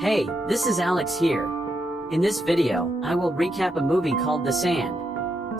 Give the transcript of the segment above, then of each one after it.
Hey, this is Alex here. In this video, I will recap a movie called The Sand.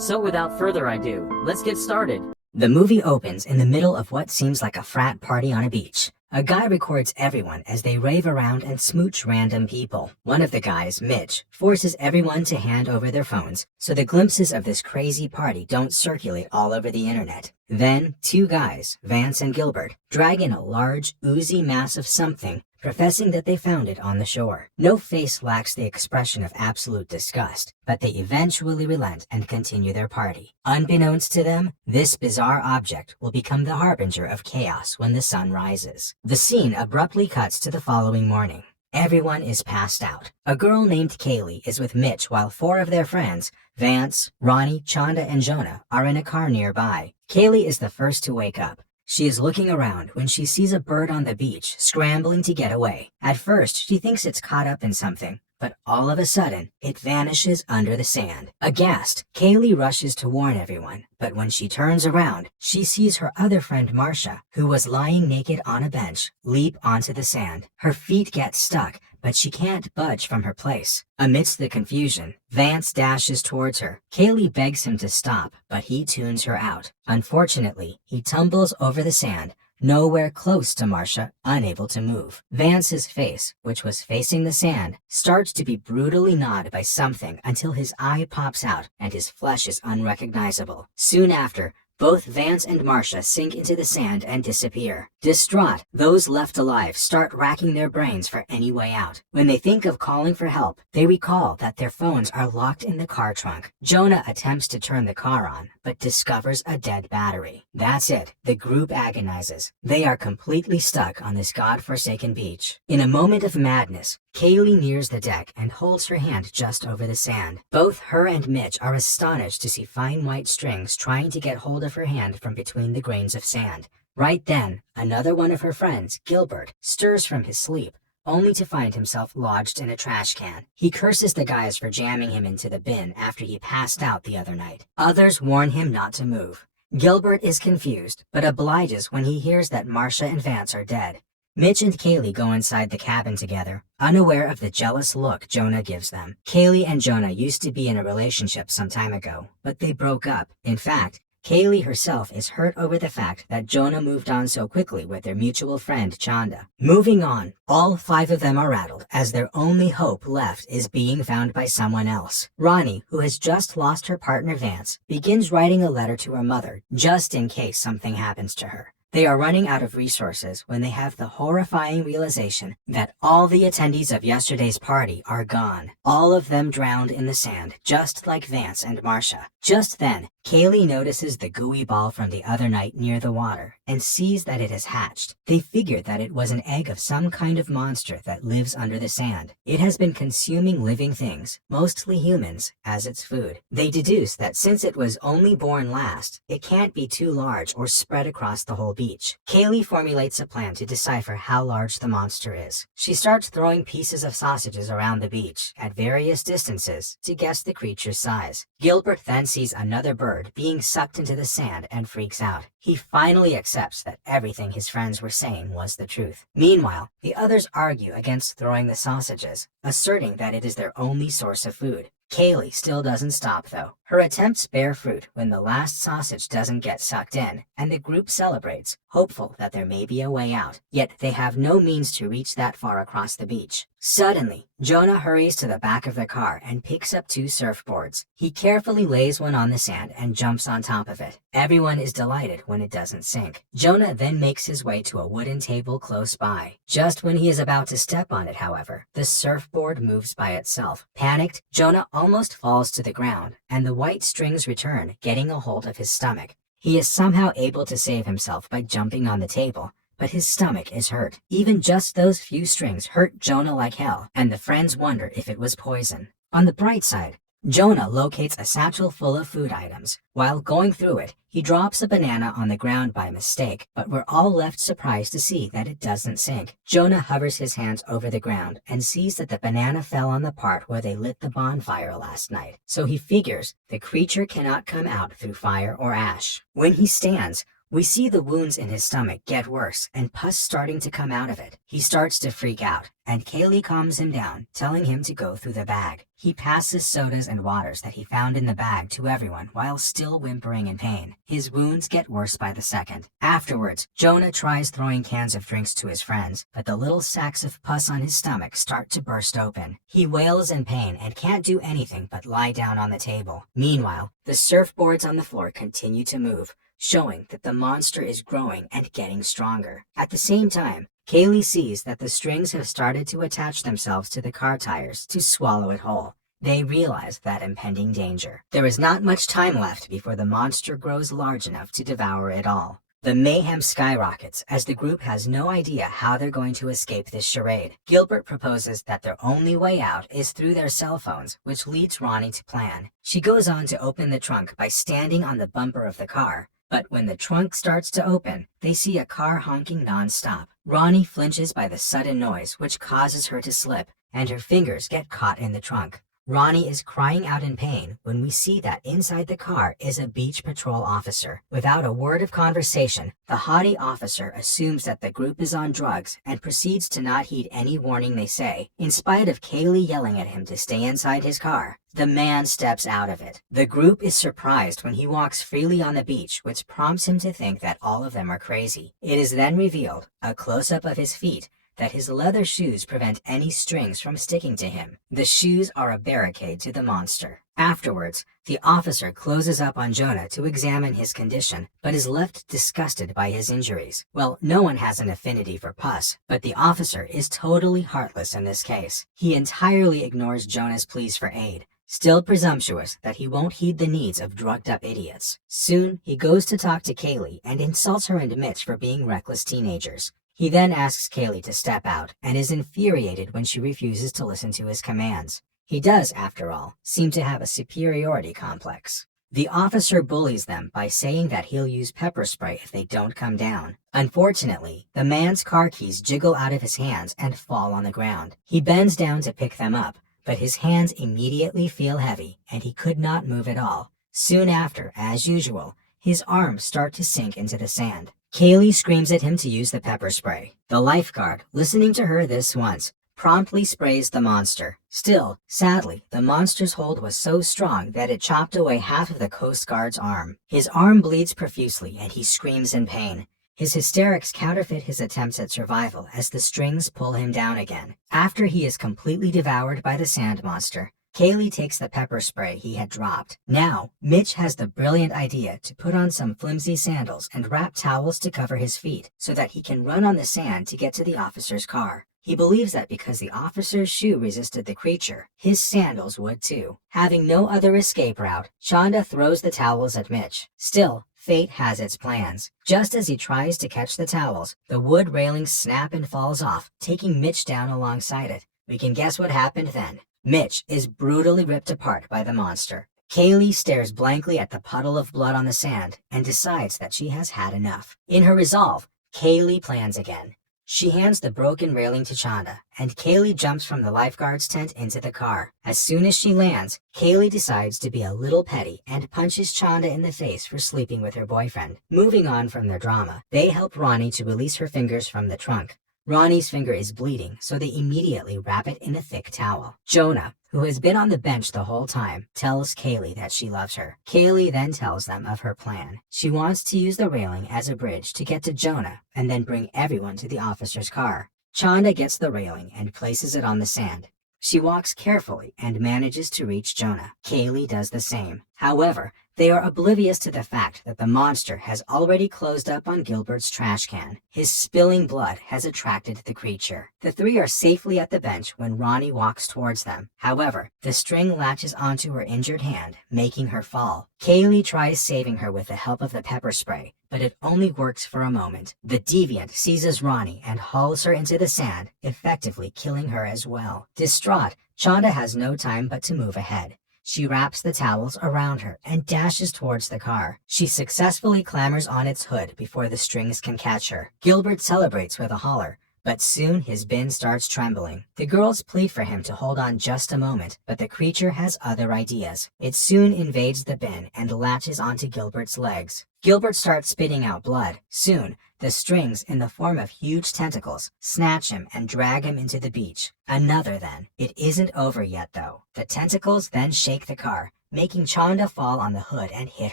So without further ado, let's get started. The movie opens in the middle of what seems like a frat party on a beach. A guy records everyone as they rave around and smooch random people. One of the guys, Mitch, forces everyone to hand over their phones so the glimpses of this crazy party don't circulate all over the internet. Then, two guys, Vance and Gilbert, drag in a large, oozy mass of something, professing that they found it on the shore. No face lacks the expression of absolute disgust, but they eventually relent and continue their party. Unbeknownst to them, this bizarre object will become the harbinger of chaos when the sun rises. The scene abruptly cuts to the following morning. Everyone is passed out. A girl named Kaylee is with Mitch while four of their friends, Vance, Ronnie, Chanda, and Jonah, are in a car nearby. Kaylee is the first to wake up. She is looking around when she sees a bird on the beach, scrambling to get away. At first, she thinks it's caught up in something, but all of a sudden, it vanishes under the sand. Aghast, Kaylee rushes to warn everyone, but when she turns around, she sees her other friend Marcia, who was lying naked on a bench, leap onto the sand. Her feet get stuck, but she can't budge from her place. Amidst the confusion, Vance dashes towards her. Kaylee begs him to stop, but he tunes her out. Unfortunately, he tumbles over the sand, nowhere close to Marcia, unable to move. Vance's face, which was facing the sand, starts to be brutally gnawed by something until his eye pops out and his flesh is unrecognizable. Soon after, both Vance and Marcia sink into the sand and disappear. Distraught, those left alive start racking their brains for any way out. When they think of calling for help, they recall that their phones are locked in the car trunk. Jonah attempts to turn the car on, but discovers a dead battery. That's it. The group agonizes. They are completely stuck on this godforsaken beach. In a moment of madness, Kaylee nears the deck and holds her hand just over the sand. Both her and Mitch are astonished to see fine white strings trying to get hold of her hand from between the grains of sand. Right then, another one of her friends, Gilbert, stirs from his sleep, only to find himself lodged in a trash can. He curses the guys for jamming him into the bin after he passed out the other night. Others warn him not to move. Gilbert is confused, but obliges when he hears that Marcia and Vance are dead. Mitch and Kaylee go inside the cabin together, unaware of the jealous look Jonah gives them. Kaylee and Jonah used to be in a relationship some time ago, but they broke up. In fact, Kaylee herself is hurt over the fact that Jonah moved on so quickly with their mutual friend Chanda. Moving on, all five of them are rattled as their only hope left is being found by someone else. Ronnie, who has just lost her partner Vance, begins writing a letter to her mother just in case something happens to her. They are running out of resources when they have the horrifying realization that all the attendees of yesterday's party are gone. All of them drowned in the sand, just like Vance and Marcia. Just then, Kaylee notices the gooey ball from the other night near the water and sees that it has hatched. They figure that it was an egg of some kind of monster that lives under the sand. It has been consuming living things, mostly humans, as its food. They deduce that since it was only born last, it can't be too large or spread across the whole beach. Kaylee formulates a plan to decipher how large the monster is. She starts throwing pieces of sausages around the beach at various distances to guess the creature's size. Gilbert then sees another bird being sucked into the sand and freaks out. He finally accepts that everything his friends were saying was the truth. Meanwhile, the others argue against throwing the sausages, asserting that it is their only source of food. Kaylee still doesn't stop though. Her attempts bear fruit when the last sausage doesn't get sucked in, and the group celebrates, hopeful that there may be a way out. Yet they have no means to reach that far across the beach. Suddenly, Jonah hurries to the back of the car and picks up two surfboards. He carefully lays one on the sand and jumps on top of it. Everyone is delighted when it doesn't sink. Jonah then makes his way to a wooden table close by. Just when he is about to step on it, however, the surfboard moves by itself. Panicked, Jonah almost falls to the ground, and the white strings return, getting a hold of his stomach. He is somehow able to save himself by jumping on the table, but his stomach is hurt. Even just those few strings hurt Jonah like hell, and the friends wonder if it was poison. On the bright side, Jonah locates a satchel full of food items. While going through it, he drops a banana on the ground by mistake, but we're all left surprised to see that it doesn't sink. Jonah hovers his hands over the ground and sees that the banana fell on the part where they lit the bonfire last night, so he figures the creature cannot come out through fire or ash. When he stands, We see the wounds in his stomach get worse and pus starting to come out of it. He starts to freak out, and Kaylee calms him down, telling him to go through the bag. He passes sodas and waters that he found in the bag to everyone while still whimpering in pain. His wounds get worse by the second. Afterwards, Jonah tries throwing cans of drinks to his friends, but the little sacks of pus on his stomach start to burst open. He wails in pain and can't do anything but lie down on the table. Meanwhile, the surfboards on the floor continue to move, showing that the monster is growing and getting stronger. At the same time, Kaylee sees that the strings have started to attach themselves to the car tires to swallow it whole. They realize that impending danger. There is not much time left before the monster grows large enough to devour it all. The mayhem skyrockets as the group has no idea how they're going to escape this charade. Gilbert proposes that their only way out is through their cell phones, which leads Ronnie to plan. She goes on to open the trunk by standing on the bumper of the car. But when the trunk starts to open, they see a car honking non-stop. Ronnie flinches by the sudden noise, which causes her to slip, and her fingers get caught in the trunk. Ronnie is crying out in pain when we see that inside the car is a beach patrol officer. Without a word of conversation, the haughty officer assumes that the group is on drugs and proceeds to not heed any warning they say. In spite of Kaylee yelling at him to stay inside his car, the man steps out of it. The group is surprised when he walks freely on the beach, which prompts him to think that all of them are crazy. It is then revealed, a close-up of his feet, that his leather shoes prevent any strings from sticking to him. The shoes are a barricade to the monster. Afterwards, the officer closes up on Jonah to examine his condition, but is left disgusted by his injuries. Well, no one has an affinity for pus, but the officer is totally heartless in this case. He entirely ignores Jonah's pleas for aid, still presumptuous that he won't heed the needs of drugged-up idiots. Soon, he goes to talk to Kaylee and insults her and Mitch for being reckless teenagers. He then asks Kaylee to step out and is infuriated when she refuses to listen to his commands. He does, after all, seem to have a superiority complex. The officer bullies them by saying that he'll use pepper spray if they don't come down. Unfortunately, the man's car keys jiggle out of his hands and fall on the ground. He bends down to pick them up, but his hands immediately feel heavy and he could not move at all. Soon after, as usual, his arms start to sink into the sand. Kaylee screams at him to use the pepper spray. The lifeguard, listening to her this once, promptly sprays the monster. Still, sadly, the monster's hold was so strong that it chopped away half of the Coast Guard's arm. His arm bleeds profusely and he screams in pain. His hysterics counterfeit his attempts at survival as the strings pull him down again. After he is completely devoured by the sand monster, Kaylee takes the pepper spray he had dropped. Now, Mitch has the brilliant idea to put on some flimsy sandals and wrap towels to cover his feet so that he can run on the sand to get to the officer's car. He believes that because the officer's shoe resisted the creature, his sandals would too. Having no other escape route, Chanda throws the towels at Mitch. Still, fate has its plans. Just as he tries to catch the towels, the wood railings snap and falls off, taking Mitch down alongside it. We can guess what happened then. Mitch is brutally ripped apart by the monster. Kaylee stares blankly at the puddle of blood on the sand and decides that she has had enough. In her resolve, Kaylee plans again. She hands the broken railing to Chanda, and Kaylee jumps from the lifeguard's tent into the car. As soon as she lands, Kaylee decides to be a little petty and punches Chanda in the face for sleeping with her boyfriend. Moving on from their drama, they help Ronnie to release her fingers from the trunk. Ronnie's finger is bleeding, so they immediately wrap it in a thick towel. Jonah, who has been on the bench the whole time, tells Kaylee that she loves her. Kaylee then tells them of her plan. She wants to use the railing as a bridge to get to Jonah and then bring everyone to the officer's car. Chanda gets the railing and places it on the sand. She walks carefully and manages to reach Jonah. Kaylee does the same. However, they are oblivious to the fact that the monster has already closed up on Gilbert's trash can. His spilling blood has attracted the creature. The three are safely at the bench when Ronnie walks towards them. However, the string latches onto her injured hand, making her fall. Kaylee tries saving her with the help of the pepper spray, but it only works for a moment. The deviant seizes Ronnie and hauls her into the sand, effectively killing her as well. Distraught, Chanda has no time but to move ahead. She wraps the towels around her and dashes towards the car. She successfully clambers on its hood before the strings can catch her. Gilbert celebrates with a holler, but soon his bin starts trembling. The girls plead for him to hold on just a moment, but the creature has other ideas. It soon invades the bin and latches onto Gilbert's legs. Gilbert starts spitting out blood. Soon, the strings in the form of huge tentacles snatch him and drag him into the beach. Another then. It isn't over yet though. The tentacles then shake the car, making Chanda fall on the hood and hit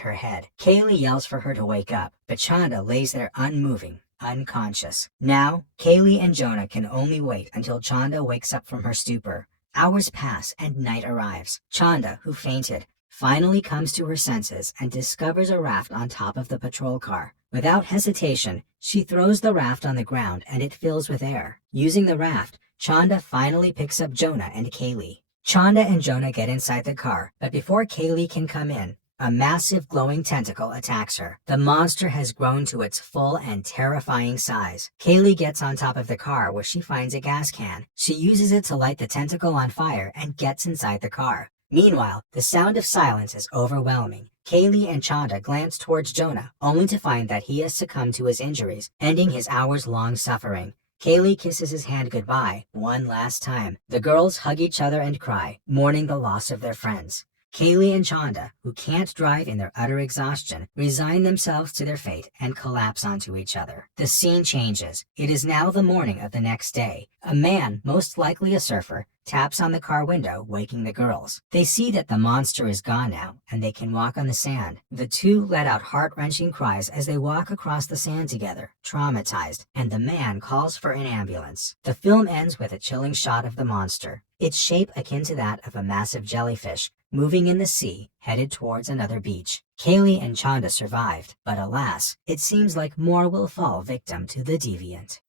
her head. Kaylee yells for her to wake up, but Chanda lays there unmoving, unconscious. Now, Kaylee and Jonah can only wait until Chanda wakes up from her stupor. Hours pass and night arrives. Chanda, who fainted, finally comes to her senses and discovers a raft on top of the patrol car. Without hesitation, she throws the raft on the ground and it fills with air. Using the raft, Chanda finally picks up Jonah and Kaylee. Chanda and Jonah get inside the car, but before Kaylee can come in, a massive glowing tentacle attacks her. The monster has grown to its full and terrifying size. Kaylee gets on top of the car where she finds a gas can. She uses it to light the tentacle on fire and gets inside the car. Meanwhile, the sound of silence is overwhelming. Kaylee and Chanda glance towards Jonah, only to find that he has succumbed to his injuries, ending his hours-long suffering. Kaylee kisses his hand goodbye one last time. The girls hug each other and cry, mourning the loss of their friends. Kaylee and Chanda, who can't drive in their utter exhaustion, resign themselves to their fate and collapse onto each other. The scene changes. It is now the morning of the next day. A man, most likely a surfer, taps on the car window, waking the girls. They see that the monster is gone now, and they can walk on the sand. The two let out heart-wrenching cries as they walk across the sand together, traumatized, and the man calls for an ambulance. The film ends with a chilling shot of the monster, its shape akin to that of a massive jellyfish, moving in the sea, headed towards another beach. Kaylee and Chanda survived, but alas, it seems like more will fall victim to the deviant.